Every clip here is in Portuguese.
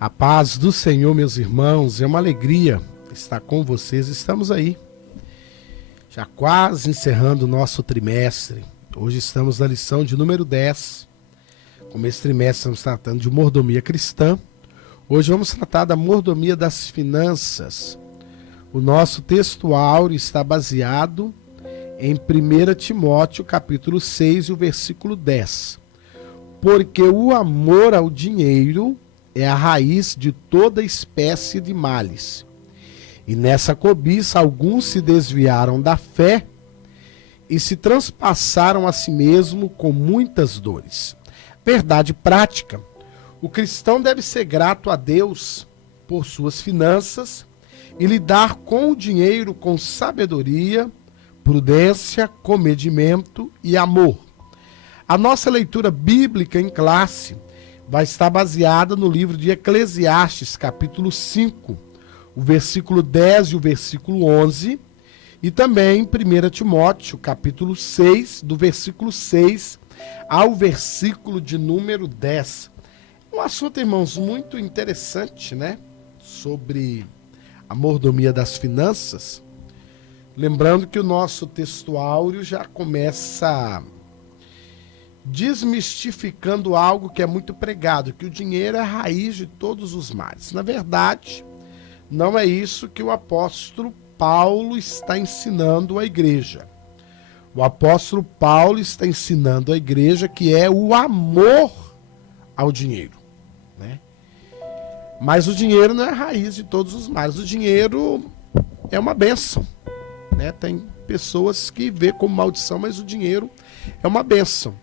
A paz do Senhor, meus irmãos, é uma alegria estar com vocês. Estamos aí, já quase encerrando o nosso trimestre. Hoje estamos na lição de número 10. Como esse trimestre estamos tratando de mordomia cristã, hoje vamos tratar da mordomia das finanças. O nosso texto áureo está baseado em 1 Timóteo, capítulo 6, e o versículo 10. Porque o amor ao dinheiro é a raiz de toda espécie de males. E nessa cobiça alguns se desviaram da fé e se transpassaram a si mesmo com muitas dores. Verdade prática: o cristão deve ser grato a Deus por suas finanças e lidar com o dinheiro com sabedoria, prudência, comedimento e amor. A nossa leitura bíblica em classe vai estar baseada no livro de Eclesiastes, capítulo 5, o versículo 10 e o versículo 11, e também em 1 Timóteo, capítulo 6, do versículo 6 ao versículo de número 10. Um assunto, irmãos, muito interessante, né? Sobre a mordomia das finanças. Lembrando que o nosso texto áureo já começa desmistificando algo que é muito pregado, que o dinheiro é a raiz de todos os males. Na verdade, não é isso que o apóstolo Paulo está ensinando à igreja. O apóstolo Paulo está ensinando à igreja que é o amor ao dinheiro, né? Mas o dinheiro não é a raiz de todos os males. O dinheiro é uma bênção, né? Tem pessoas que vê como maldição, mas o dinheiro é uma bênção.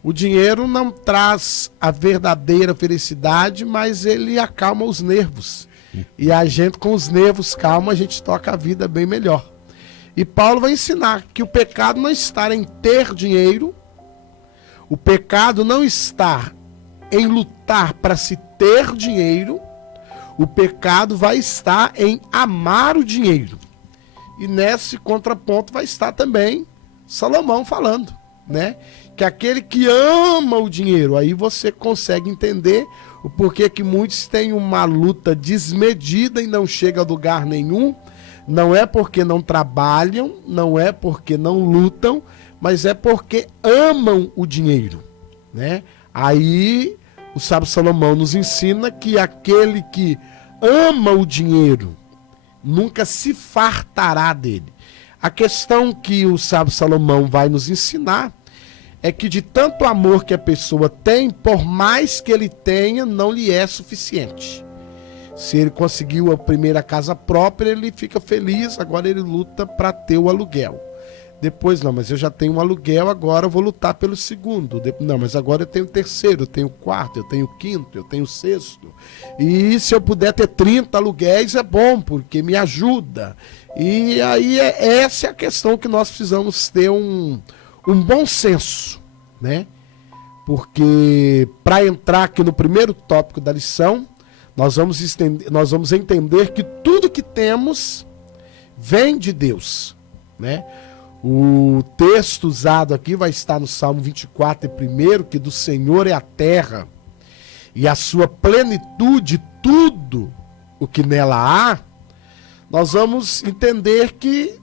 O dinheiro não traz a verdadeira felicidade, mas ele acalma os nervos. E a gente, com os nervos calmos, a gente toca a vida bem melhor. E Paulo vai ensinar que o pecado não está em ter dinheiro, o pecado não está em lutar para se ter dinheiro, o pecado vai estar em amar o dinheiro. E nesse contraponto vai estar também Salomão falando, né? Que aquele que ama o dinheiro, aí você consegue entender o porquê que muitos têm uma luta desmedida e não chega a lugar nenhum. Não é porque não trabalham, não é porque não lutam, mas é porque amam o dinheiro, né? Aí o sábio Salomão nos ensina que aquele que ama o dinheiro nunca se fartará dele. A questão que o sábio Salomão vai nos ensinar é que de tanto amor que a pessoa tem, por mais que ele tenha, não lhe é suficiente. Se ele conseguiu a primeira casa própria, ele fica feliz, agora ele luta para ter o aluguel. Depois, não, mas eu já tenho um aluguel, agora eu vou lutar pelo segundo. Não, mas agora eu tenho o terceiro, eu tenho o quarto, eu tenho o quinto, eu tenho o sexto. E se eu puder ter 30 aluguéis é bom, porque me ajuda. E aí essa é a questão que nós precisamos ter um bom senso, né? Porque para entrar aqui no primeiro tópico da lição, nós vamos entender que tudo que temos vem de Deus, né? O texto usado aqui vai estar no Salmo 24, primeiro, que do Senhor é a terra e a sua plenitude, tudo o que nela há. Nós vamos entender que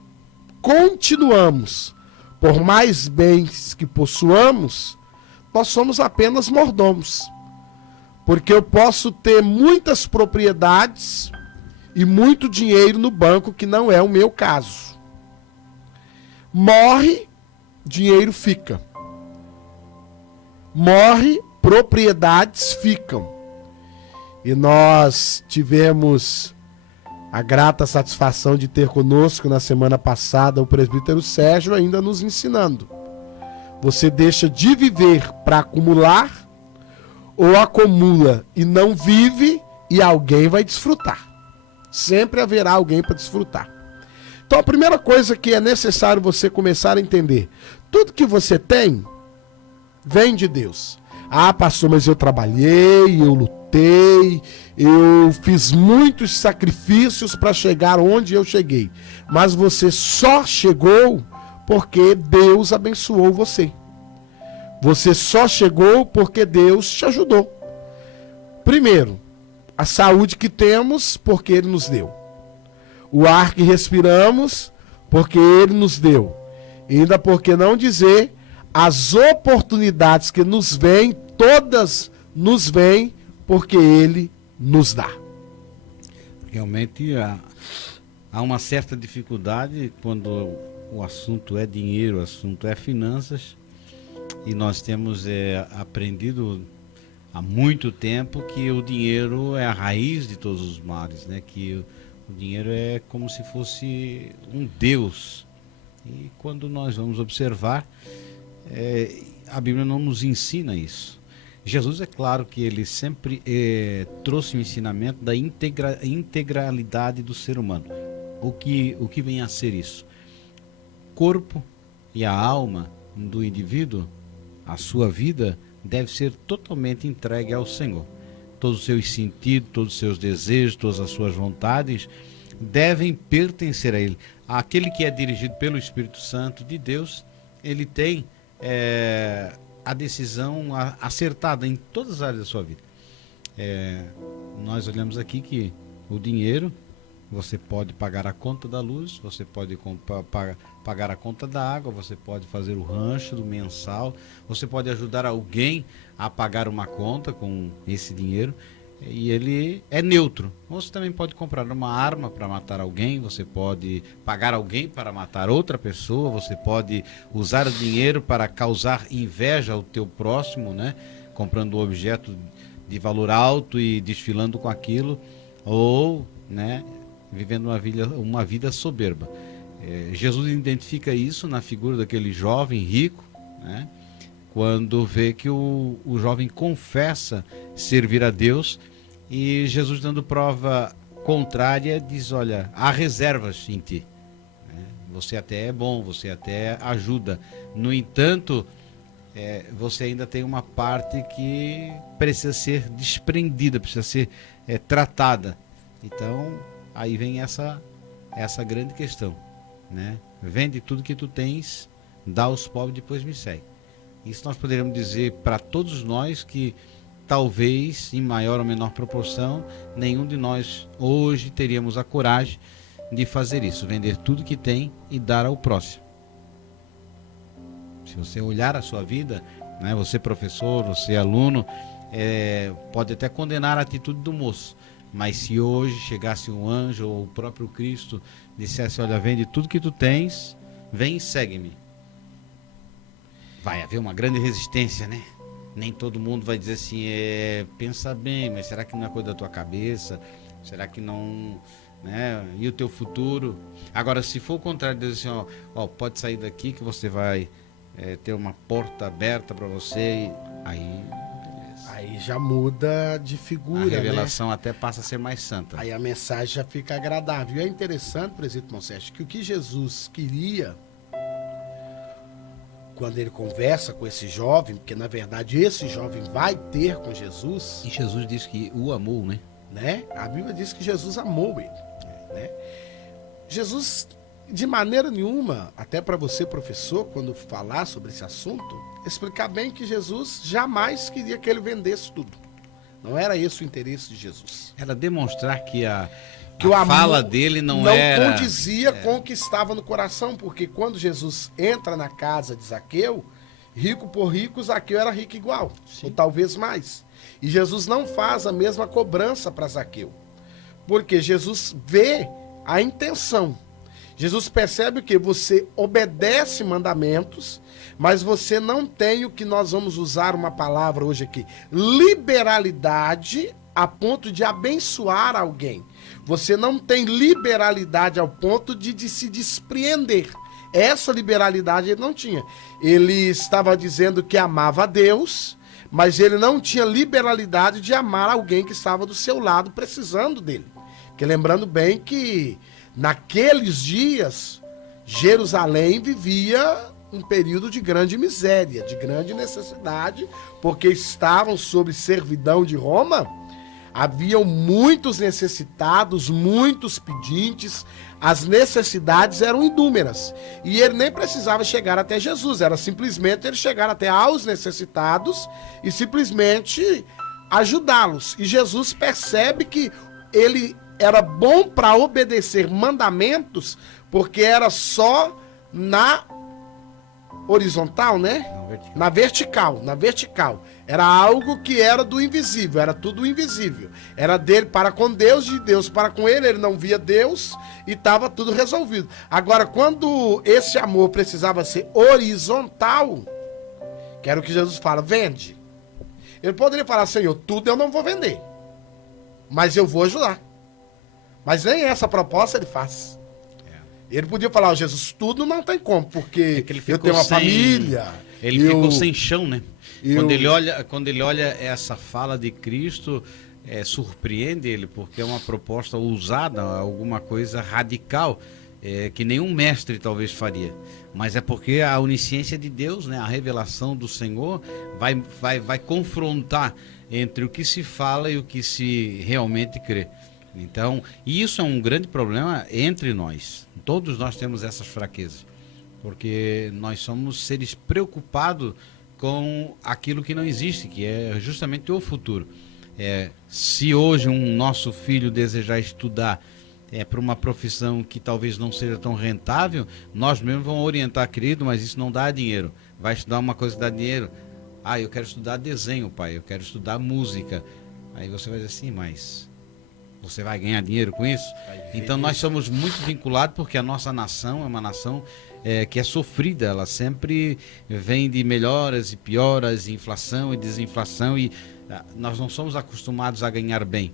continuamos, por mais bens que possuamos, nós somos apenas mordomos. Porque eu posso ter muitas propriedades e muito dinheiro no banco, que não é o meu caso. Morre, dinheiro fica. Morre, propriedades ficam. E nós tivemos a grata satisfação de ter conosco na semana passada o presbítero Sérgio ainda nos ensinando. Você deixa de viver para acumular ou acumula e não vive e alguém vai desfrutar. Sempre haverá alguém para desfrutar. Então a primeira coisa que é necessário você começar a entender: tudo que você tem vem de Deus. Ah, pastor, mas eu trabalhei, eu lutei, eu fiz muitos sacrifícios para chegar onde eu cheguei. Mas você só chegou porque Deus abençoou você. Você só chegou porque Deus te ajudou. Primeiro, a saúde que temos, porque Ele nos deu. O ar que respiramos, porque Ele nos deu. E ainda por que não dizer, as oportunidades que nos vêm, todas nos vêm, porque Ele nos dá. Realmente há uma certa dificuldade quando o assunto é dinheiro, o assunto é finanças, e nós temos aprendido há muito tempo que o dinheiro é a raiz de todos os males, né? Que o dinheiro é como se fosse um Deus. E quando nós vamos observar, a Bíblia não nos ensina isso. Jesus, é claro que ele sempre trouxe o ensinamento da integralidade do ser humano. O que vem a ser isso? O corpo e a alma do indivíduo, a sua vida, deve ser totalmente entregue ao Senhor. Todos os seus sentidos, todos os seus desejos, todas as suas vontades devem pertencer a Ele. Aquele que é dirigido pelo Espírito Santo de Deus, ele tem a decisão acertada em todas as áreas da sua vida. Nós olhamos aqui que o dinheiro, você pode pagar a conta da luz, você pode pagar a conta da água, você pode fazer o rancho do mensal, você pode ajudar alguém a pagar uma conta com esse dinheiro, e ele é neutro. Você também pode comprar uma arma para matar alguém, você pode pagar alguém para matar outra pessoa, você pode usar o dinheiro para causar inveja ao teu próximo, né? Comprando um objeto de valor alto e desfilando com aquilo, ou, né, vivendo uma vida soberba. Jesus identifica isso na figura daquele jovem rico, né? Quando vê que o jovem confessa servir a Deus, e Jesus, dando prova contrária, diz: olha, há reservas em ti, você até é bom, você até ajuda, no entanto, você ainda tem uma parte que precisa ser desprendida, precisa ser tratada. Então aí vem essa grande questão, né? Vende tudo que tu tens, dá aos pobres, depois me segue. Isso nós poderíamos dizer para todos nós que talvez, em maior ou menor proporção, nenhum de nós hoje teríamos a coragem de fazer isso, vender tudo que tem e dar ao próximo. Se você olhar a sua vida, né, você professor, você aluno, pode até condenar a atitude do moço, mas se hoje chegasse um anjo ou o próprio Cristo dissesse: olha, vende tudo que tu tens, vem e segue-me, vai haver uma grande resistência, né? Nem todo mundo vai dizer assim, pensa bem, mas será que não é coisa da tua cabeça? Será que não, né? E o teu futuro? Agora, se for o contrário, dizer assim, ó, pode sair daqui que você vai ter uma porta aberta para você, aí já muda de figura, a revelação, né? até passa a ser mais santa. Aí a mensagem já fica agradável. E é interessante, presbítero Monseste, que o que Jesus queria, quando ele conversa com esse jovem, porque na verdade esse jovem vai ter com Jesus. E Jesus disse que o amou, né? A Bíblia diz que Jesus amou ele, né? Jesus, de maneira nenhuma, até para você, professor, quando falar sobre esse assunto, explicar bem que Jesus jamais queria que ele vendesse tudo. Não era esse o interesse de Jesus. Era demonstrar que a amor fala dele não condizia com o que estava no coração, porque quando Jesus entra na casa de Zaqueu, rico por rico, Zaqueu era rico igual, ou talvez mais. E Jesus não faz a mesma cobrança para Zaqueu, porque Jesus vê a intenção. Jesus percebe que você obedece mandamentos, mas você não tem o que nós vamos usar uma palavra hoje aqui, liberalidade a ponto de abençoar alguém. Você não tem liberalidade ao ponto de se despreender. Essa liberalidade ele não tinha. Ele estava dizendo que amava a Deus, mas ele não tinha liberalidade de amar alguém que estava do seu lado precisando dele. Porque lembrando bem que naqueles dias Jerusalém vivia um período de grande miséria, de grande necessidade, porque estavam sob servidão de Roma. Haviam muitos necessitados, muitos pedintes, as necessidades eram inúmeras. E ele nem precisava chegar até Jesus, era simplesmente ele chegar até aos necessitados e simplesmente ajudá-los. E Jesus percebe que ele era bom para obedecer mandamentos, porque era só na horizontal, né? Na vertical. Era algo que era do invisível, era tudo invisível. Era dele para com Deus, de Deus para com ele, ele não via Deus e estava tudo resolvido. Agora, quando esse amor precisava ser horizontal, que era o que Jesus fala, vende. Ele poderia falar, Senhor, tudo eu não vou vender, mas eu vou ajudar. Mas nem essa proposta ele faz. Ele podia falar, Jesus, tudo não tem como, porque eu tenho uma família. Ele ficou sem chão, né? Quando ele olha essa fala de Cristo, surpreende ele, porque é uma proposta ousada, alguma coisa radical, que nenhum mestre talvez faria. Mas é porque a onisciência de Deus, né, a revelação do Senhor, vai confrontar entre o que se fala e o que se realmente crê. Então, isso é um grande problema entre nós. Todos nós temos essas fraquezas, porque nós somos seres preocupados com aquilo que não existe, que é justamente o futuro. Se hoje um nosso filho desejar estudar para uma profissão que talvez não seja tão rentável, nós mesmos vamos orientar, querido, mas isso não dá dinheiro. Vai estudar uma coisa que dá dinheiro. Eu quero estudar desenho, pai, eu quero estudar música. Aí você vai dizer assim, mas você vai ganhar dinheiro com isso? Então nós somos muito vinculados, porque a nossa nação é uma nação que é sofrida, ela sempre vem de melhoras e pioras, inflação e desinflação, e nós não somos acostumados a ganhar bem.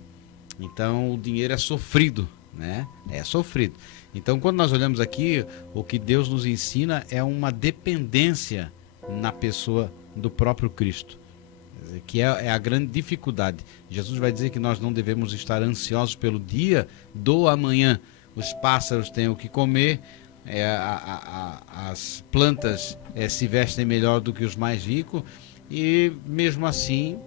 Então o dinheiro é sofrido, né? É sofrido. Então quando nós olhamos aqui, o que Deus nos ensina é uma dependência na pessoa do próprio Cristo, que é a grande dificuldade. Jesus vai dizer que nós não devemos estar ansiosos pelo dia do amanhã. Os pássaros têm o que comer, as plantas se vestem melhor do que os mais ricos, e mesmo assim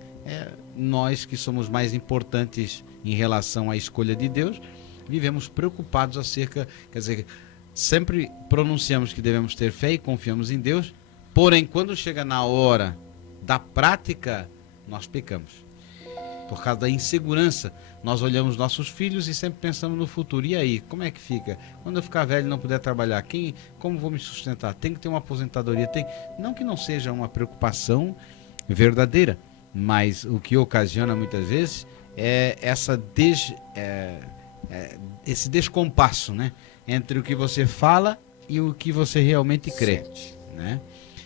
nós que somos mais importantes em relação à escolha de Deus, vivemos preocupados acerca, quer dizer, sempre pronunciamos que devemos ter fé e confiamos em Deus, porém quando chega na hora da prática, nós pecamos. Por causa da insegurança, nós olhamos nossos filhos e sempre pensamos no futuro. E aí, como é que fica? Quando eu ficar velho e não puder trabalhar, como vou me sustentar? Tem que ter uma aposentadoria? Não que não seja uma preocupação verdadeira, mas o que ocasiona muitas vezes é esse descompasso, né, entre o que você fala e o que você realmente crê, né?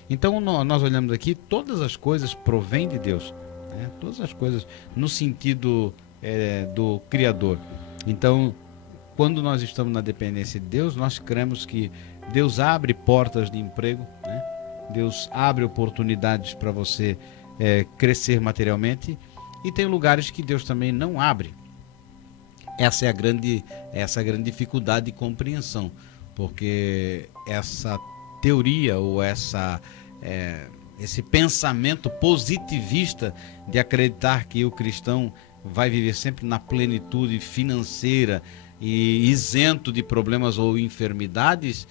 Então nós olhamos aqui, todas as coisas provêm de Deus, né? Todas as coisas no sentido do Criador. Então, quando nós estamos na dependência de Deus, nós cremos que Deus abre portas de emprego, né? Deus abre oportunidades para você crescer materialmente, e tem lugares que Deus também não abre. Essa é a grande dificuldade de compreensão, porque essa teoria ou esse pensamento positivista de acreditar que o cristão vai viver sempre na plenitude financeira e isento de problemas ou enfermidades,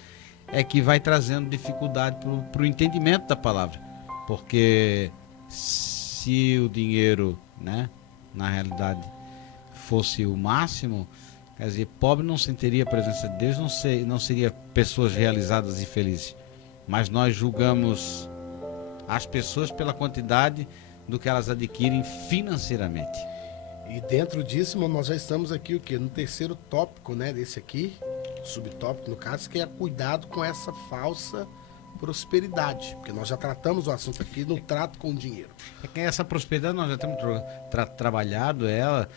é que vai trazendo dificuldade para o entendimento da palavra. Porque se o dinheiro, né, na realidade fosse o máximo, quer dizer, pobre não sentiria a presença de Deus, não seria pessoas realizadas e felizes. Mas nós julgamos as pessoas pela quantidade do que elas adquirem financeiramente. E dentro disso, nós já estamos aqui o quê? No terceiro tópico, né, desse aqui, subtópico no caso, que é cuidado com essa falsa prosperidade, porque nós já tratamos o assunto aqui no trato com o dinheiro. Essa prosperidade nós já temos trabalhado ela.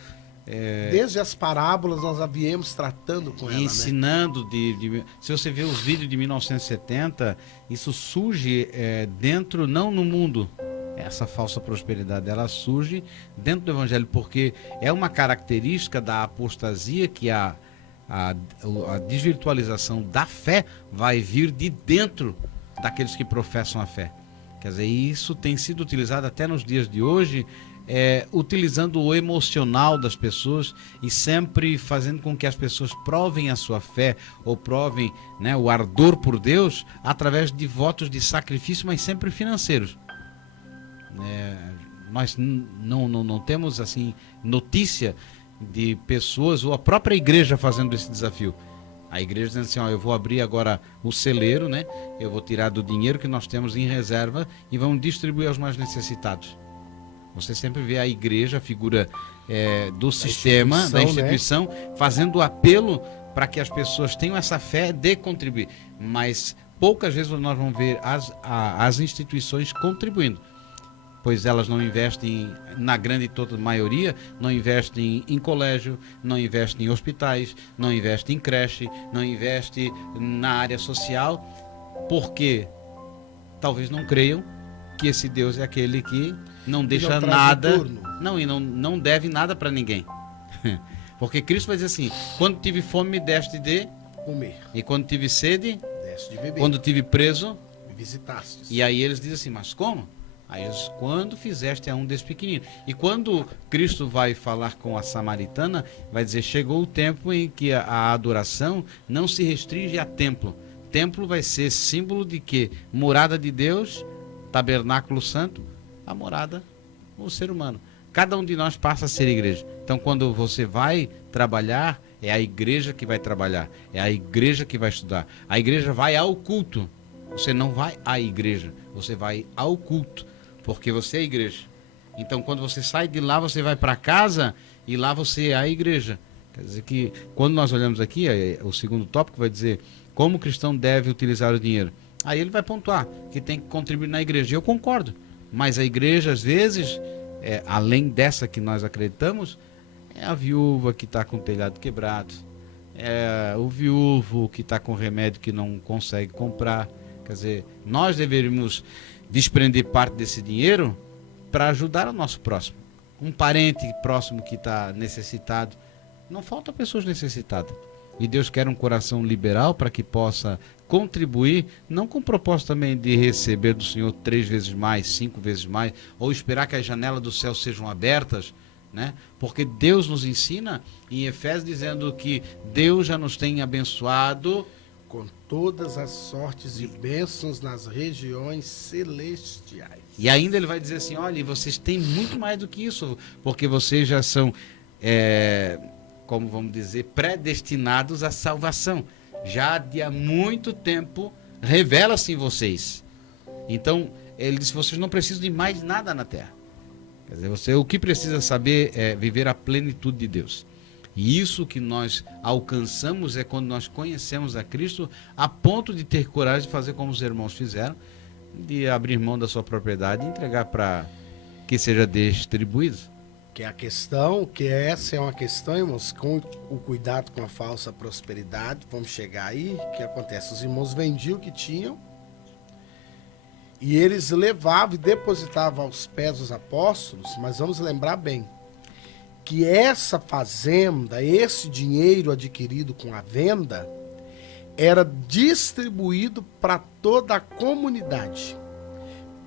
Desde as parábolas nós já viemos tratando com ela, ensinando, né? Se você vê os vídeos de 1970, isso surge dentro, não no mundo, essa falsa prosperidade, ela surge dentro do Evangelho, porque é uma característica da apostasia, que a desvirtualização da fé vai vir de dentro daqueles que professam a fé. Quer dizer, isso tem sido utilizado até nos dias de hoje, utilizando o emocional das pessoas e sempre fazendo com que as pessoas provem a sua fé, ou provem, né, o ardor por Deus através de votos de sacrifício, mas sempre financeiros. Nós não temos assim notícia de pessoas ou a própria igreja fazendo esse desafio. A igreja dizendo assim, ó, eu vou abrir agora o celeiro, né? Eu vou tirar do dinheiro que nós temos em reserva e vamos distribuir aos mais necessitados. Você sempre vê a igreja, a figura do sistema, da instituição, né? Fazendo apelo para que as pessoas tenham essa fé de contribuir. Mas poucas vezes nós vamos ver as instituições contribuindo, pois elas não investem, na grande toda maioria, não investem em colégio, não investem em hospitais, não investem em creche, não investem na área social, porque talvez não creiam que esse Deus é aquele que não deixa nada, e não deve nada para ninguém. Porque Cristo vai dizer assim, quando tive fome me deste de comer, e quando tive sede, deste de beber, quando tive preso, me visitastes. E aí eles dizem assim, mas como? Aí eles, quando fizeste a um desses pequeninos. E quando Cristo vai falar com a samaritana, vai dizer, chegou o tempo em que a adoração não se restringe a templo. Templo vai ser símbolo de quê? Morada de Deus, tabernáculo santo, a morada do ser humano. Cada um de nós passa a ser igreja. Então quando você vai trabalhar, é a igreja que vai trabalhar, é a igreja que vai estudar. A igreja vai ao culto. Você não vai à igreja, você vai ao culto, porque você é a igreja. Então quando você sai de lá, você vai para casa e lá você é a igreja. Quer dizer que quando nós olhamos aqui, o segundo tópico vai dizer como o cristão deve utilizar o dinheiro. Aí ele vai pontuar que tem que contribuir na igreja. E eu concordo, mas a igreja às vezes, além dessa que nós acreditamos, é a viúva que está com o telhado quebrado, é o viúvo que está com remédio que não consegue comprar. Quer dizer, nós deveríamos desprender parte desse dinheiro para ajudar o nosso próximo. Um parente próximo que está necessitado. Não falta pessoas necessitadas. E Deus quer um coração liberal para que possa contribuir, não com o propósito também de receber do Senhor 3 vezes mais, 5 vezes mais, ou esperar que as janelas do céu sejam abertas, né? Porque Deus nos ensina em Efésios dizendo que Deus já nos tem abençoado com todas as sortes de bênçãos nas regiões celestiais. E ainda ele vai dizer assim, olha, vocês têm muito mais do que isso, porque vocês já são, como vamos dizer, predestinados à salvação. Já de há muito tempo revela-se em vocês. Então, ele disse, vocês não precisam de mais nada na terra. Quer dizer, o que precisa saber é viver a plenitude de Deus. E isso que nós alcançamos é quando nós conhecemos a Cristo a ponto de ter coragem de fazer como os irmãos fizeram, de abrir mão da sua propriedade e entregar para que seja distribuído. Que é a questão, que essa é uma questão, irmãos, com o cuidado com a falsa prosperidade, vamos chegar aí, o que acontece? Os irmãos vendiam o que tinham e eles levavam e depositavam aos pés dos apóstolos, mas vamos lembrar bem, que essa fazenda, esse dinheiro adquirido com a venda, era distribuído para toda a comunidade.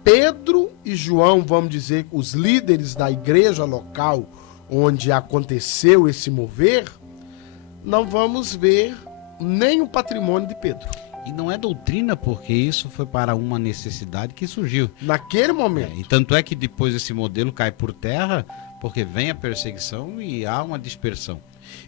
Pedro e João, vamos dizer, os líderes da igreja local onde aconteceu esse mover, não vamos ver nem o patrimônio de Pedro. E não é doutrina, porque isso foi para uma necessidade que surgiu. Naquele momento. E tanto é que depois esse modelo cai por terra, porque vem a perseguição e há uma dispersão.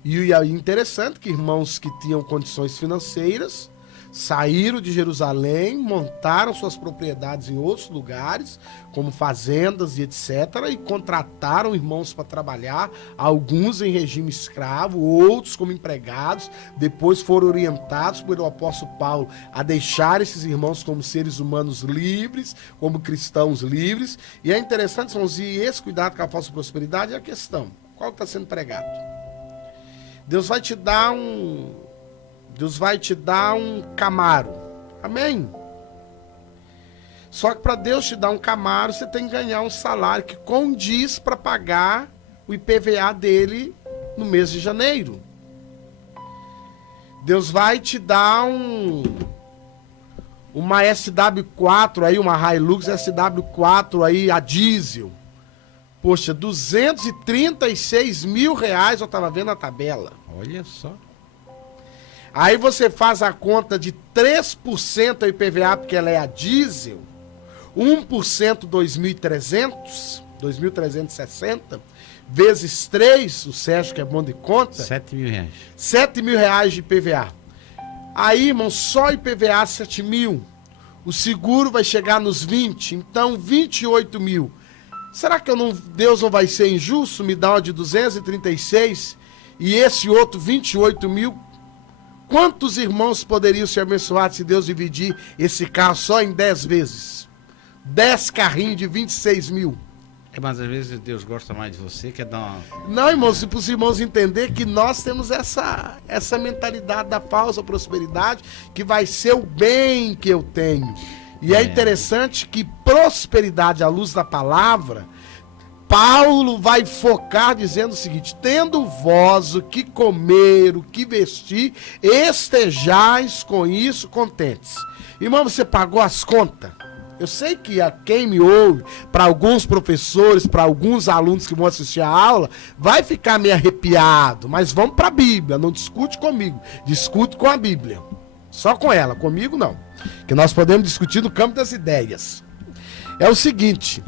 E é interessante que irmãos que tinham condições financeiras saíram de Jerusalém, montaram suas propriedades em outros lugares, como fazendas e etc., e contrataram irmãos para trabalhar, alguns em regime escravo, outros como empregados. Depois foram orientados pelo apóstolo Paulo a deixar esses irmãos como seres humanos livres, como cristãos livres. E é interessante, irmãos, e esse cuidado com a falsa prosperidade é a questão. Qual está sendo pregado? Deus vai te dar um Camaro. Amém? Só que para Deus te dar um Camaro, você tem que ganhar um salário que condiz para pagar o IPVA dele no mês de janeiro. Deus vai te dar uma SW4 aí, uma Hilux SW4 aí, a diesel. Poxa, 236 mil reais, eu estava vendo a tabela. Olha só. Aí você faz a conta de 3% a IPVA, porque ela é a diesel, 1% 2.300, 2.360, vezes 3, o Sérgio que é bom de conta, 7 mil reais. 7 mil reais de IPVA. Aí, irmão, só IPVA 7 mil. O seguro vai chegar nos 20, então 28 mil. Será que Deus não vai ser injusto? Me dá uma de 236 e esse outro 28 mil? Quantos irmãos poderiam ser abençoados se Deus dividir esse carro só em 10 vezes? 10 carrinhos de 26 mil. Mas às vezes Deus gosta mais de você, quer dar uma... Não, irmãos, para os irmãos entenderem que nós temos essa mentalidade da falsa prosperidade, que vai ser o bem que eu tenho. E é interessante que prosperidade à luz da palavra, Paulo vai focar dizendo o seguinte: tendo vós o que comer, o que vestir, estejais com isso contentes. Irmão, você pagou as contas? Eu sei que a quem me ouve, para alguns professores, para alguns alunos que vão assistir a aula, vai ficar meio arrepiado, mas vamos para a Bíblia, não discute comigo, discute com a Bíblia. Só com ela, comigo não. Que nós podemos discutir no campo das ideias. É o seguinte: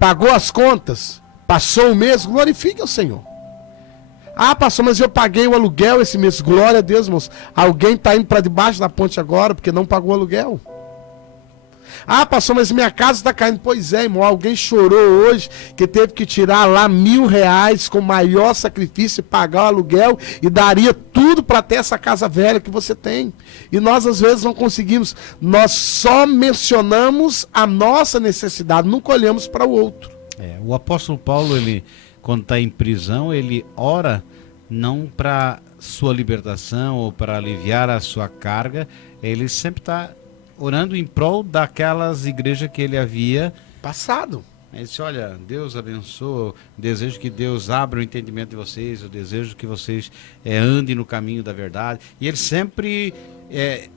pagou as contas, passou o mês, glorifique ao Senhor. Ah, pastor, mas eu paguei o aluguel esse mês, glória a Deus, irmãos. Alguém está indo para debaixo da ponte agora porque não pagou o aluguel. Ah, pastor, mas minha casa está caindo. Pois é, irmão, alguém chorou hoje que teve que tirar lá R$1.000 com maior sacrifício e pagar o aluguel e daria tudo para ter essa casa velha que você tem. E nós às vezes não conseguimos, nós só mencionamos a nossa necessidade, nunca olhamos para o outro. O apóstolo Paulo, ele, quando está em prisão, ele ora não para sua libertação ou para aliviar a sua carga, ele sempre está orando em prol daquelas igrejas que ele havia passado. Ele disse: olha, Deus abençoe, desejo que Deus abra o entendimento de vocês, eu desejo que vocês andem no caminho da verdade. E ele sempre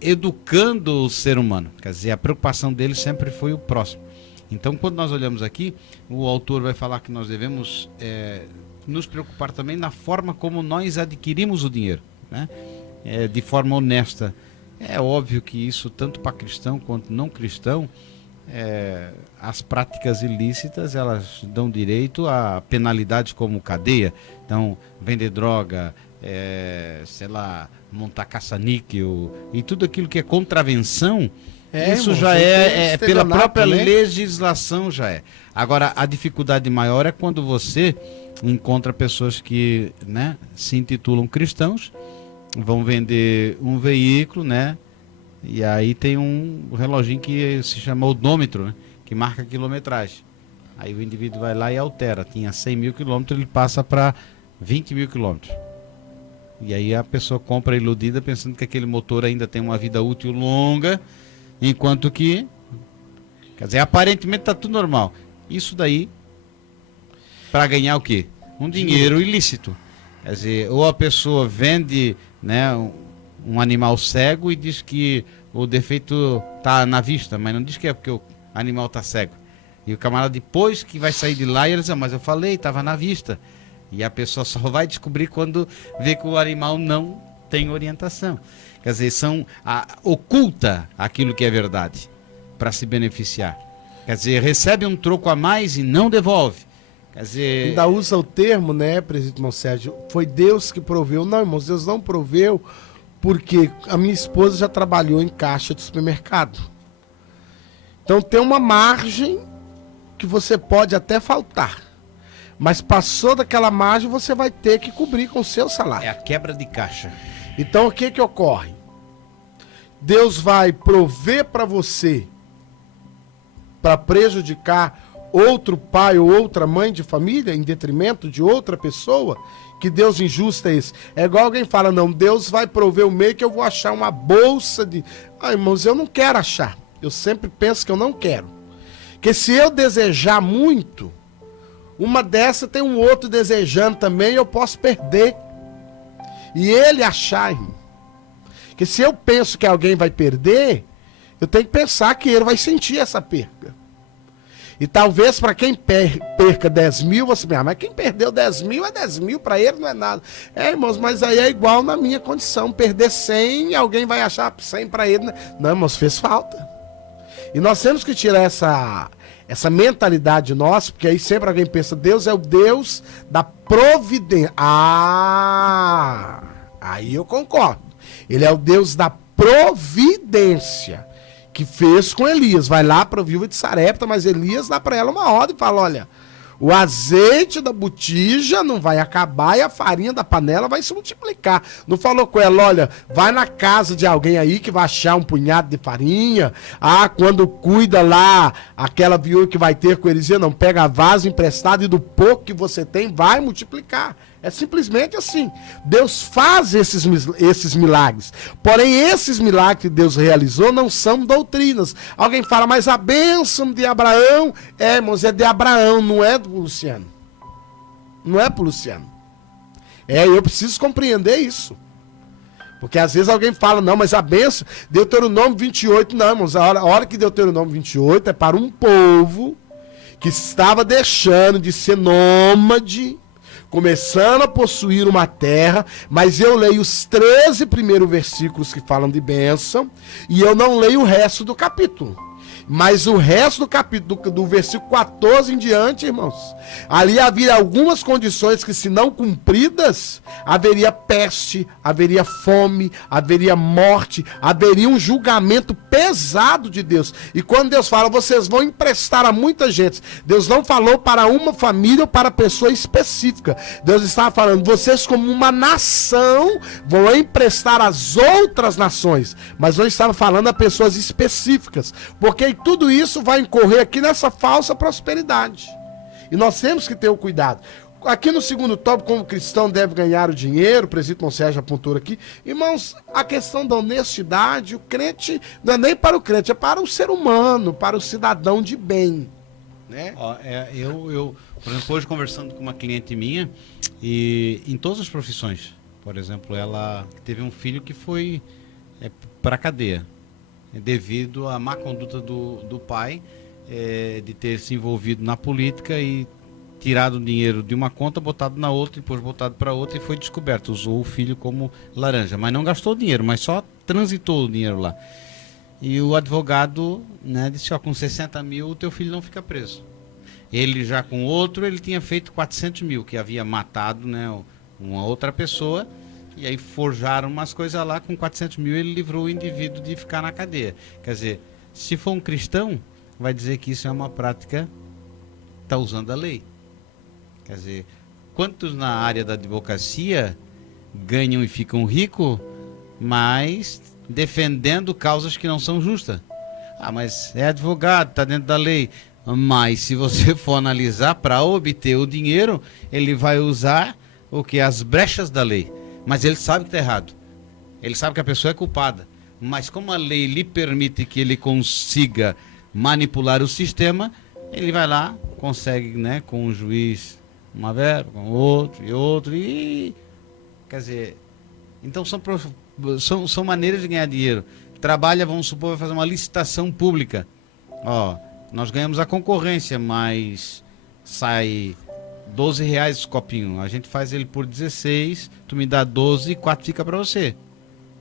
educando o ser humano, quer dizer, a preocupação dele sempre foi o próximo. Então, quando nós olhamos aqui, o autor vai falar que nós devemos nos preocupar também na forma como nós adquirimos o dinheiro, né? De forma honesta. É óbvio que isso, tanto para cristão quanto não cristão, as práticas ilícitas, elas dão direito a penalidades como cadeia. Então, vender droga, sei lá, montar caça-níquel e tudo aquilo que é contravenção, isso, irmão, já pela própria legislação já é. Agora, a dificuldade maior é quando você encontra pessoas que, né, se intitulam cristãos, vão vender um veículo, né? E aí tem um reloginho que se chama odômetro, né? Que marca a quilometragem. Aí o indivíduo vai lá e altera. Tinha 100 mil quilômetros, ele passa para 20 mil quilômetros. E aí a pessoa compra iludida pensando que aquele motor ainda tem uma vida útil longa, enquanto que, quer dizer, aparentemente está tudo normal. Isso daí, para ganhar o quê? Um dinheiro ilícito. Quer dizer, ou a pessoa vende, né, um animal cego e diz que o defeito está na vista, mas não diz que é porque o animal está cego. E o camarada, depois que vai sair de lá, ele diz: mas eu falei, estava na vista. E a pessoa só vai descobrir quando vê que o animal não tem orientação. Quer dizer, oculta aquilo que é verdade para se beneficiar. Quer dizer, recebe um troco a mais e não devolve. Quer dizer... Ainda usa o termo, né, presidente irmão Sérgio? Foi Deus que proveu. Não, irmãos, Deus não proveu, porque a minha esposa já trabalhou em caixa de supermercado. Então tem uma margem que você pode até faltar, mas passou daquela margem, você vai ter que cobrir com o seu salário. É a quebra de caixa. Então o que ocorre? Deus vai prover para você, para prejudicar outro pai ou outra mãe de família em detrimento de outra pessoa? Que Deus injusto é esse? É igual alguém fala: não, Deus vai prover o meio que eu vou achar uma bolsa de... Ah, irmãos, eu não quero achar. Eu sempre penso que eu não quero. Porque se eu desejar muito, uma dessa tem um outro desejando também, eu posso perder. E ele achar, irmão. Porque se eu penso que alguém vai perder, eu tenho que pensar que ele vai sentir essa perda. E talvez para quem perca 10 mil, você me mas quem perdeu 10 mil é 10 mil, para ele não é nada. Irmãos, mas aí é igual na minha condição. Perder 100, alguém vai achar 100 para ele. Não, irmãos, fez falta. E nós temos que tirar Essa mentalidade nossa, porque aí sempre alguém pensa, Deus é o Deus da providência. Ah, aí eu concordo. Ele é o Deus da providência, que fez com Elias. Vai lá para a viúva de Sarepta, mas Elias dá para ela uma ordem e fala, olha, o azeite da botija não vai acabar e a farinha da panela vai se multiplicar. Não falou com ela, olha, vai na casa de alguém aí que vai achar um punhado de farinha. Ah, quando cuida lá, aquela viúva que vai ter com Eliseu, não, pega a vaso emprestado e do pouco que você tem vai multiplicar. É simplesmente assim. Deus faz esses milagres. Porém, esses milagres que Deus realizou não são doutrinas. Alguém fala, mas a bênção de Abraão, irmãos, é de Abraão, não é do Luciano. Não é pro Luciano. Eu preciso compreender isso. Porque às vezes alguém fala, não, mas a bênção, Deuteronômio 28, não, irmãos, a hora que Deuteronômio 28 é para um povo que estava deixando de ser nômade, começando a possuir uma terra, mas eu leio os 13 primeiros versículos que falam de bênção, e eu não leio o resto do capítulo. Mas o resto do capítulo, do versículo 14 em diante, irmãos, ali havia algumas condições que, se não cumpridas, haveria peste, haveria fome, haveria morte, haveria um julgamento pesado de Deus. E quando Deus fala, vocês vão emprestar a muita gente, Deus não falou para uma família ou para pessoa específica. Deus estava falando, vocês como uma nação vão emprestar às outras nações, mas não estava falando a pessoas específicas, porque tudo isso vai incorrer aqui nessa falsa prosperidade. E nós temos que ter o cuidado. Aqui no segundo tópico, como o cristão deve ganhar o dinheiro, o presbítero Monsérgio apontou aqui. Irmãos, a questão da honestidade, o crente, não é nem para o crente, é para o ser humano, para o cidadão de bem. Né? Eu, por exemplo, hoje conversando com uma cliente minha, e em todas as profissões, por exemplo, ela teve um filho que foi para a cadeia, devido à má conduta do pai, de ter se envolvido na política e tirado o dinheiro de uma conta, botado na outra, depois botado para outra, e foi descoberto. Usou o filho como laranja, mas não gastou o dinheiro, mas só transitou o dinheiro lá. E o advogado, né, disse, com 60 mil o teu filho não fica preso. Ele já com outro, ele tinha feito 400 mil, que havia matado, né, uma outra pessoa. E aí forjaram umas coisas lá, com 400 mil ele livrou o indivíduo de ficar na cadeia. Quer dizer, se for um cristão, vai dizer que isso é uma prática, está usando a lei. Quer dizer, quantos na área da advocacia ganham e ficam ricos, mas defendendo causas que não são justas? Ah, mas é advogado, está dentro da lei. Mas se você for analisar, para obter o dinheiro, ele vai usar o que? As brechas da lei. Mas ele sabe que está errado. Ele sabe que a pessoa é culpada. Mas como a lei lhe permite que ele consiga manipular o sistema, ele vai lá, consegue, né, com um juiz uma verba, com outro, e... Quer dizer, então são maneiras de ganhar dinheiro. Trabalha, vamos supor, vai fazer uma licitação pública. Nós ganhamos a concorrência, mas sai R$12 esse copinho, a gente faz ele por 16, tu me dá 12 e 4 fica para você.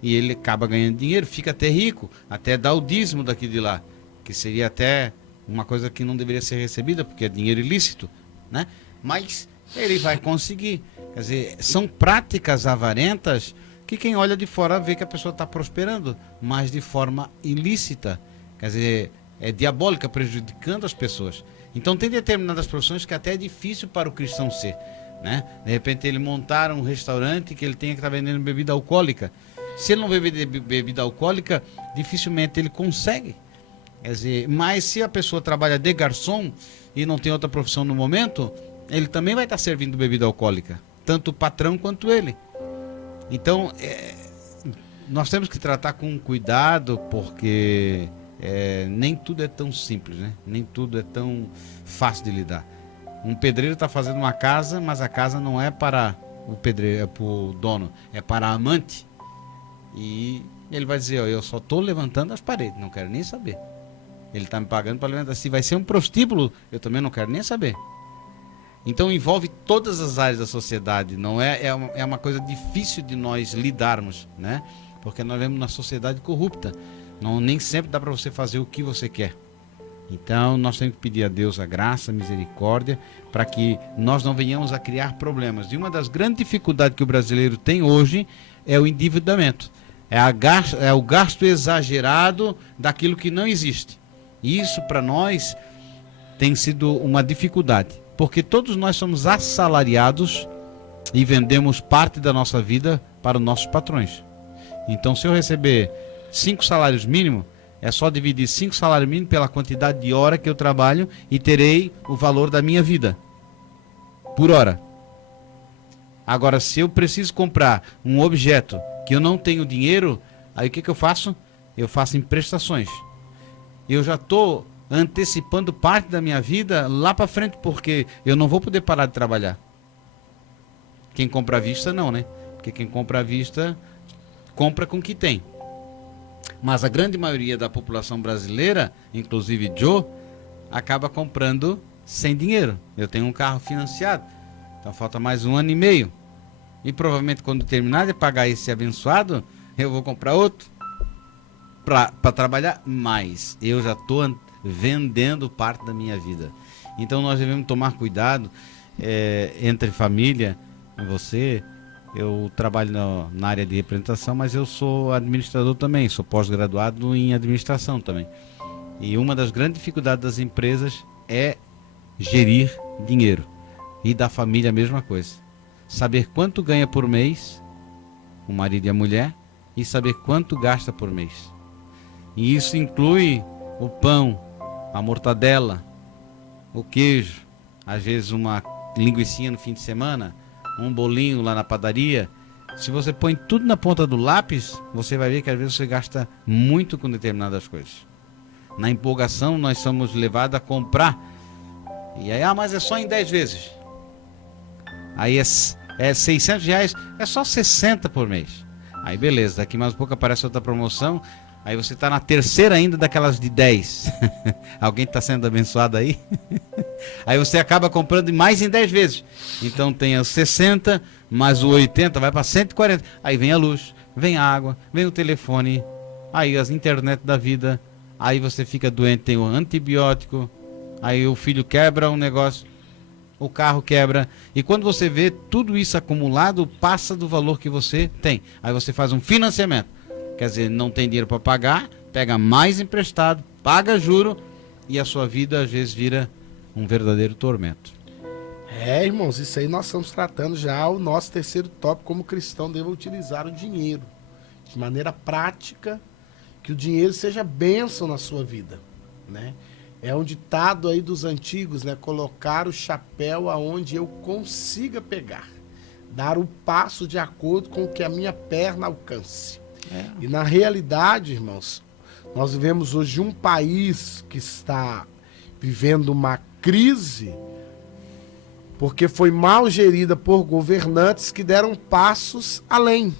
E ele acaba ganhando dinheiro, fica até rico, até dá o dízimo daqui de lá, que seria até uma coisa que não deveria ser recebida, porque é dinheiro ilícito, né? Mas ele vai conseguir. Quer dizer, são práticas avarentas que quem olha de fora vê que a pessoa está prosperando, mas de forma ilícita. Quer dizer, é diabólica, prejudicando as pessoas. Então tem determinadas profissões que até é difícil para o cristão ser, né? De repente ele montar um restaurante que ele tenha que estar vendendo bebida alcoólica. Se ele não beber bebida alcoólica, dificilmente ele consegue. Quer dizer, mas se a pessoa trabalha de garçom e não tem outra profissão no momento, ele também vai estar servindo bebida alcoólica, tanto o patrão quanto ele. Então, nós temos que tratar com cuidado, porque nem tudo é tão simples, né? Nem tudo é tão fácil de lidar. Um pedreiro está fazendo uma casa, mas a casa não é para o pedreiro, é para o dono, é para a amante. E ele vai dizer, eu só estou levantando as paredes, não quero nem saber. Ele está me pagando para levantar. Se vai ser um prostíbulo, eu também não quero nem saber. Então envolve todas as áreas da sociedade, não é uma coisa difícil de nós lidarmos, né? Porque nós vivemos numa sociedade corrupta. Nem sempre dá para você fazer o que você quer. Então nós temos que pedir a Deus a graça, a misericórdia, para que nós não venhamos a criar problemas. E uma das grandes dificuldades que o brasileiro tem hoje é o endividamento. É o gasto exagerado daquilo que não existe. E isso para nós tem sido uma dificuldade, porque todos nós somos assalariados e vendemos parte da nossa vida para os nossos patrões. Então, se eu receber 5 salários mínimos, é só dividir 5 salários mínimos pela quantidade de hora que eu trabalho e terei o valor da minha vida por hora. Agora, se eu preciso comprar um objeto que eu não tenho dinheiro, aí o que eu faço? Eu faço em prestações. Eu já estou antecipando parte da minha vida lá para frente, porque eu não vou poder parar de trabalhar. Quem compra à vista não, né? Porque quem compra à vista compra com o que tem. Mas a grande maioria da população brasileira, inclusive Joe, acaba comprando sem dinheiro. Eu tenho um carro financiado, então falta mais 1 ano e meio. E provavelmente quando terminar de pagar esse abençoado, eu vou comprar outro para trabalhar mais. Eu já estou vendendo parte da minha vida. Então nós devemos tomar cuidado entre família. Eu trabalho na área de representação, mas eu sou administrador também, sou pós-graduado em administração também. E uma das grandes dificuldades das empresas é gerir dinheiro. E da família a mesma coisa. Saber quanto ganha por mês, o marido e a mulher, e saber quanto gasta por mês. E isso inclui o pão, a mortadela, o queijo, às vezes uma linguicinha no fim de semana, um bolinho lá na padaria. Se você põe tudo na ponta do lápis, você vai ver que às vezes você gasta muito com determinadas coisas. Na empolgação nós somos levados a comprar. E aí, mas é só em 10 vezes. Aí é 600 reais, é só 60 por mês. Aí beleza, daqui mais um pouco aparece outra promoção. Aí você está na terceira ainda daquelas de 10. Alguém está sendo abençoado aí? Aí você acaba comprando mais em 10 vezes. Então tem os 60, mais o 80, vai para 140. Aí vem a luz, vem a água, vem o telefone, aí as internet da vida. Aí você fica doente, tem o antibiótico. Aí o filho quebra um negócio, o carro quebra. E quando você vê tudo isso acumulado, passa do valor que você tem. Aí você faz um financiamento. Quer dizer, não tem dinheiro para pagar, pega mais emprestado, paga juro e a sua vida às vezes vira um verdadeiro tormento. Irmãos, isso aí nós estamos tratando já o nosso terceiro tópico, como o cristão deve utilizar o dinheiro de maneira prática, que o dinheiro seja bênção na sua vida, né? É um ditado aí dos antigos, né? Colocar o chapéu aonde eu consiga pegar, dar o passo de acordo com o que a minha perna alcance. E na realidade, irmãos, nós vivemos hoje um país que está vivendo uma crise porque foi mal gerida por governantes que deram passos além.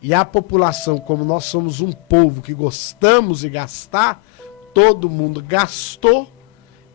E a população, como nós somos um povo que gostamos de gastar, todo mundo gastou,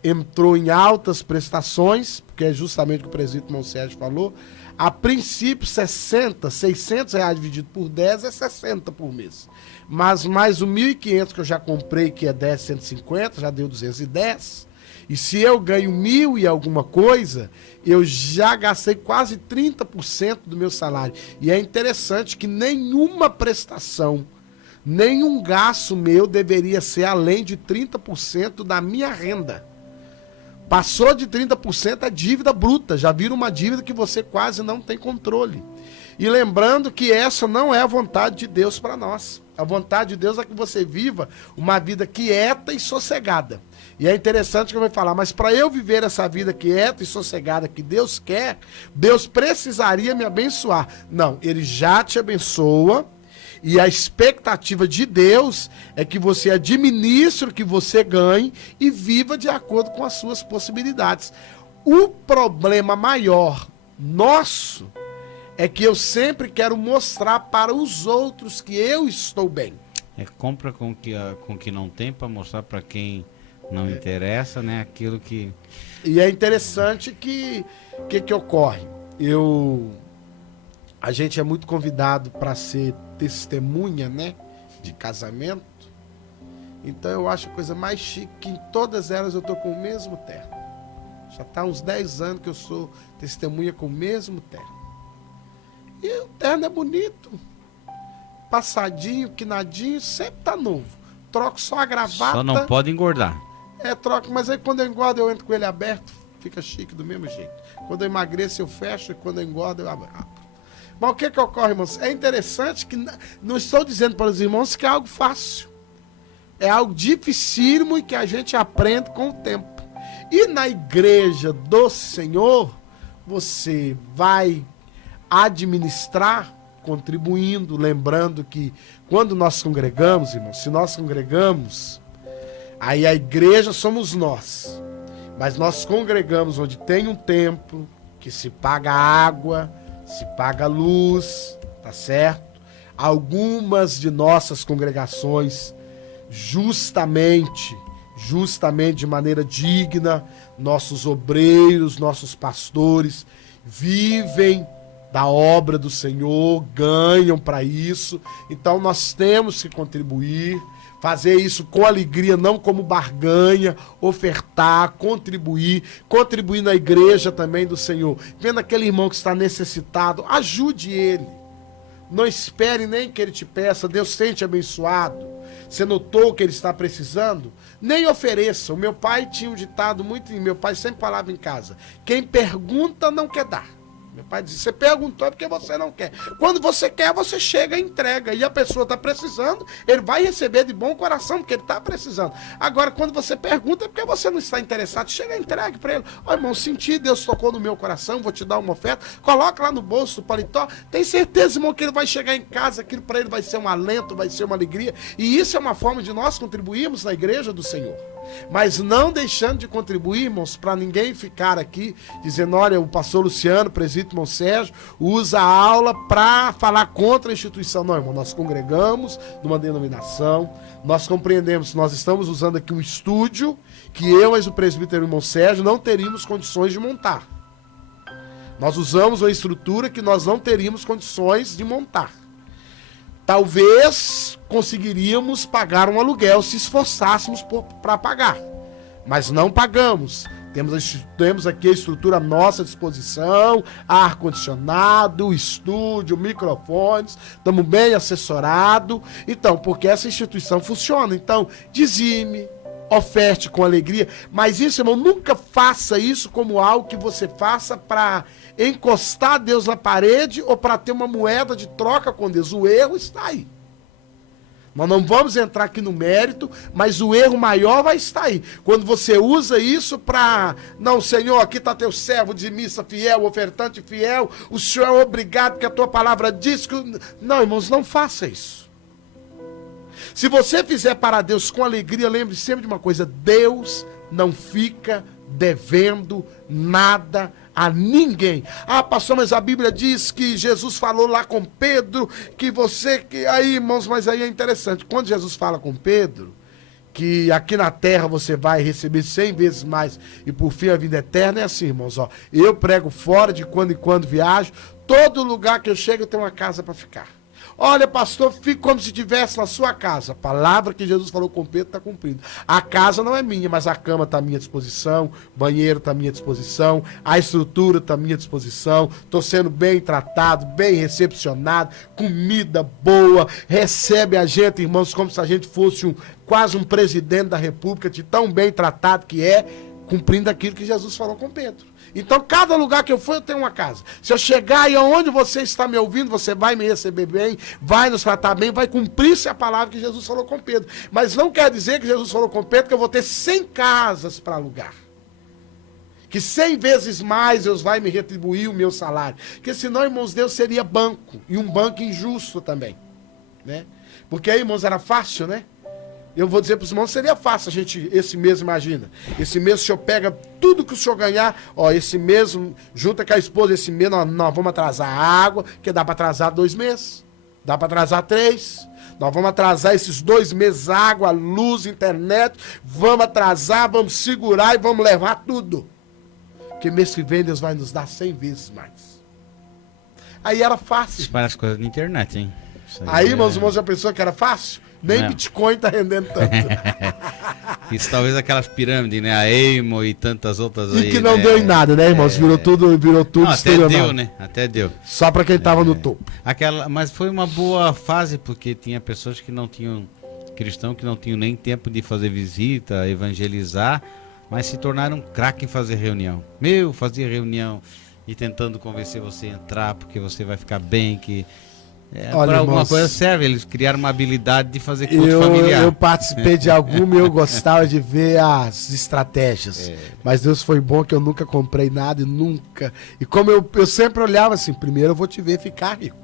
entrou em altas prestações, porque é justamente o que o presidente Mão Sérgio falou. A princípio, 600 reais dividido por 10 é 60 por mês. Mas mais o 1.500 que eu já comprei, que é 10, 150, já deu 210. E se eu ganho 1.000 e alguma coisa, eu já gastei quase 30% do meu salário. E é interessante que nenhuma prestação, nenhum gasto meu deveria ser além de 30% da minha renda. Passou de 30% é dívida bruta, já vira uma dívida que você quase não tem controle. E lembrando que essa não é a vontade de Deus para nós. A vontade de Deus é que você viva uma vida quieta e sossegada. E é interessante que eu vou falar, mas para eu viver essa vida quieta e sossegada que Deus quer, Deus precisaria me abençoar. Não, Ele já te abençoa. E a expectativa de Deus é que você administre o que você ganhe e viva de acordo com as suas possibilidades. O problema maior nosso é que eu sempre quero mostrar para os outros que eu estou bem. Compra com que não tem para mostrar para quem não interessa, né? Aquilo que... E é interessante que ocorre. A gente é muito convidado para ser testemunha, né, de casamento. Então eu acho a coisa mais chique que em todas elas eu estou com o mesmo terno. Já está uns 10 anos que eu sou testemunha com o mesmo terno. E o terno é bonito. Passadinho, quinadinho, sempre tá novo. Troco só a gravata. Só não pode engordar. Troco, mas aí quando eu engordo eu entro com ele aberto, fica chique do mesmo jeito. Quando eu emagreço eu fecho e quando eu engordo eu abro. Mas o que ocorre, irmãos? É interessante que não estou dizendo para os irmãos que é algo fácil. É algo dificílimo e que a gente aprende com o tempo. E na igreja do Senhor, você vai administrar contribuindo, lembrando que quando nós congregamos, irmãos, se nós congregamos, aí a igreja somos nós. Mas nós congregamos onde tem um templo, que se paga água, se paga luz, tá certo? Algumas de nossas congregações, justamente de maneira digna, nossos obreiros, nossos pastores vivem da obra do Senhor, ganham para isso. Então nós temos que contribuir, fazer isso com alegria, não como barganha, ofertar, contribuir na igreja também do Senhor. Vendo aquele irmão que está necessitado, ajude ele. Não espere nem que ele te peça, Deus tem te abençoado. Você notou que ele está precisando? Nem ofereça. O meu pai tinha um ditado muito, meu pai sempre falava em casa: quem pergunta não quer dar. Meu pai dizia: você perguntou porque você não quer. Quando você quer, você chega e entrega. E a pessoa está precisando, ele vai receber de bom coração, porque ele está precisando. Agora, quando você pergunta, é porque você não está interessado. Chega e entregue para ele: ó, irmão, senti, Deus tocou no meu coração, vou te dar uma oferta. Coloca lá no bolso do paletó. Tem certeza, irmão, que ele vai chegar em casa, aquilo para ele vai ser um alento, vai ser uma alegria. E isso é uma forma de nós contribuirmos na igreja do Senhor. Mas não deixando de contribuir, irmãos, para ninguém ficar aqui dizendo: olha, o pastor Luciano, presbítero irmão Sérgio, usa a aula para falar contra a instituição. Não, irmão, nós congregamos numa denominação, nós compreendemos que nós estamos usando aqui um estúdio que eu, mas o presbítero irmão Sérgio, não teríamos condições de montar. Nós usamos uma estrutura que nós não teríamos condições de montar. Talvez conseguiríamos pagar um aluguel se esforçássemos para pagar, mas não pagamos. Temos aqui a estrutura à nossa disposição, ar-condicionado, estúdio, microfones, estamos bem assessorados. Então, porque essa instituição funciona. Então, dizime, oferte com alegria, mas isso, irmão, nunca faça isso como algo que você faça para encostar Deus na parede ou para ter uma moeda de troca com Deus. O erro está aí. Nós não vamos entrar aqui no mérito, mas o erro maior vai estar aí. Quando você usa isso para... Não, Senhor, aqui está teu servo de missa fiel, ofertante fiel, o Senhor é obrigado porque a tua palavra diz que... Não, irmãos, não faça isso. Se você fizer para Deus com alegria, lembre sempre de uma coisa: Deus não fica devendo nada a ninguém. Ah, pastor, mas a Bíblia diz que Jesus falou lá com Pedro, que você... Aí, irmãos, mas aí é interessante. Quando Jesus fala com Pedro, que aqui na terra você vai receber 100 vezes mais e por fim a vida eterna, é assim, irmãos, ó. Eu prego fora, de quando em quando viajo, todo lugar que eu chego eu tenho uma casa para ficar. Olha, pastor, fica como se estivesse na sua casa. A palavra que Jesus falou com Pedro está cumprida. A casa não é minha, mas a cama está à minha disposição, o banheiro está à minha disposição, a estrutura está à minha disposição, estou sendo bem tratado, bem recepcionado, comida boa, recebe a gente, irmãos, como se a gente fosse quase um presidente da república, de tão bem tratado que é, cumprindo aquilo que Jesus falou com Pedro. Então, cada lugar que eu for, eu tenho uma casa. Se eu chegar e aonde você está me ouvindo, você vai me receber bem, vai nos tratar bem, vai cumprir-se a palavra que Jesus falou com Pedro. Mas não quer dizer que Jesus falou com Pedro que eu vou ter 100 casas para alugar. Que 100 vezes mais Deus vai me retribuir o meu salário. Porque senão, irmãos, Deus seria banco. E um banco injusto também. Né? Porque aí, irmãos, era fácil, né? Eu vou dizer para os irmãos, seria fácil a gente, esse mês, imagina. Esse mês o senhor pega tudo que o senhor ganhar, ó, esse mês, junta com a esposa, esse mês nós vamos atrasar a água, que dá para atrasar 2 meses, dá para atrasar 3. Nós vamos atrasar esses 2 meses, água, luz, internet, vamos atrasar, vamos segurar e vamos levar tudo. Porque mês que vem Deus vai nos dar 100 vezes mais. Aí era fácil. Isso parece coisa de internet, hein? Aí, irmãos, já pensou que era fácil? Nem Não. Bitcoin tá rendendo tanto. Isso talvez aquelas pirâmides, né? A Eimo e tantas outras aí. E que não né? deu em nada, né, irmãos? Virou tudo Não, até estelionato. deu, né? Até deu. Só pra quem tava no topo. Mas foi uma boa fase, porque tinha pessoas que não tinham, cristãos que não tinham nem tempo de fazer visita, evangelizar, mas se tornaram craque em fazer reunião. Fazia reunião e tentando convencer você a entrar, porque você vai ficar bem, que Olha, para alguma irmãos, coisa serve. Eles criaram uma habilidade de fazer culto familiar. Eu participei de alguma e eu gostava de ver as estratégias. Mas Deus foi bom que eu nunca comprei nada e nunca. E como eu sempre olhava assim, primeiro eu vou te ver ficar rico.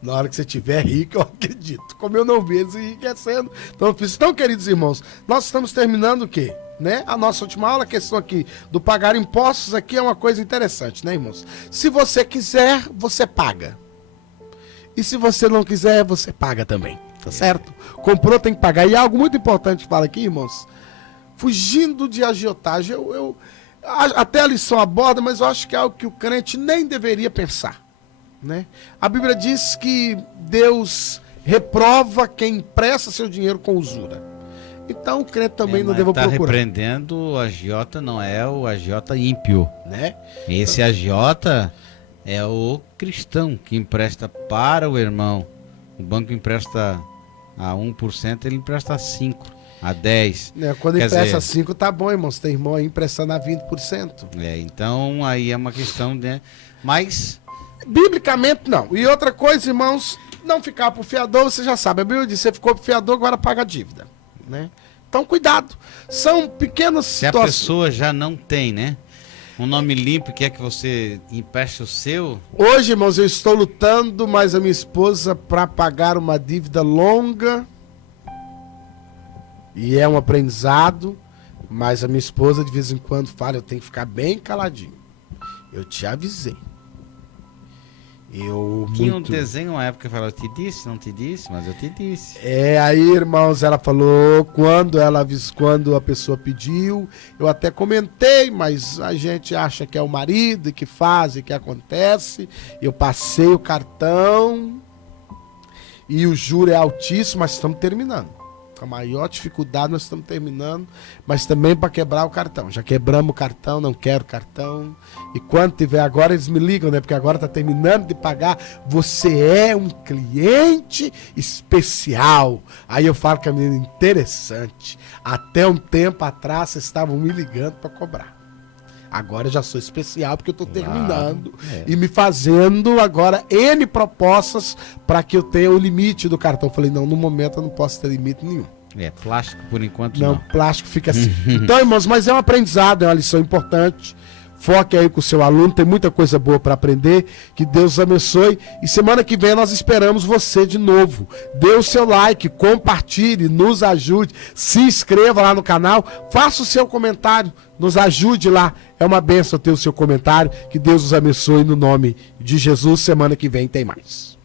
Na hora que você estiver rico, eu acredito. Como eu não vejo enriquecendo. Então eu fiz. Então, queridos irmãos, nós estamos terminando o quê? Né? A nossa última aula, a questão aqui do pagar impostos aqui é uma coisa interessante, né, irmãos? Se você quiser, você paga. E se você não quiser, você paga também, tá certo? Comprou, tem que pagar. E algo muito importante que fala aqui, irmãos, fugindo de agiotagem, até a lição aborda, mas eu acho que é algo que o crente nem deveria pensar, né? A Bíblia diz que Deus reprova quem empresta seu dinheiro com usura. Então o crente também não deve procurar. Repreendendo o agiota, não é o agiota ímpio, né? Esse agiota é o cristão que empresta para o irmão. O banco empresta a 1%, ele empresta a 5%, a 10%. Quando empresta 5%, tá bom, irmãos. Tem irmão aí emprestando a 20%. Então aí é uma questão, né? Mas biblicamente não. E outra coisa, irmãos, não ficar pro fiador, você já sabe. A Bíblia diz, você ficou pro fiador, agora paga a dívida, né? Então cuidado. São pequenas situações. Se a pessoa já não tem, né, um nome limpo, quer que você empreste o seu. Hoje, irmãos, eu estou lutando mais a minha esposa para pagar uma dívida longa. E é um aprendizado. Mas a minha esposa de vez em quando fala, eu tenho que ficar bem caladinho. Eu te avisei. Tinha um desenho uma época que falava, eu te disse, não te disse, mas eu te disse. Aí, irmãos, ela falou, quando a pessoa pediu, eu até comentei, mas a gente acha que é o marido e que faz e que acontece. Eu passei o cartão e o juro é altíssimo, mas estamos terminando. Com a maior dificuldade nós estamos terminando, mas também para quebrar o cartão. Já quebramos o cartão, não quero cartão. E quando tiver agora, eles me ligam, né? Porque agora está terminando de pagar. Você é um cliente especial. Aí eu falo com a menina, interessante. Até um tempo atrás, vocês estavam me ligando para cobrar. Agora eu já sou especial porque eu estou terminando e me fazendo agora N propostas para que eu tenha o limite do cartão. Eu falei, não, no momento eu não posso ter limite nenhum. Plástico por enquanto não. Plástico fica assim. Então, irmãos, mas é um aprendizado, é uma lição importante. Foque aí com o seu aluno, tem muita coisa boa para aprender. Que Deus abençoe. E semana que vem nós esperamos você de novo. Dê o seu like, compartilhe, nos ajude, se inscreva lá no canal, faça o seu comentário, nos ajude lá. É uma bênção ter o seu comentário. Que Deus os abençoe no nome de Jesus. Semana que vem tem mais.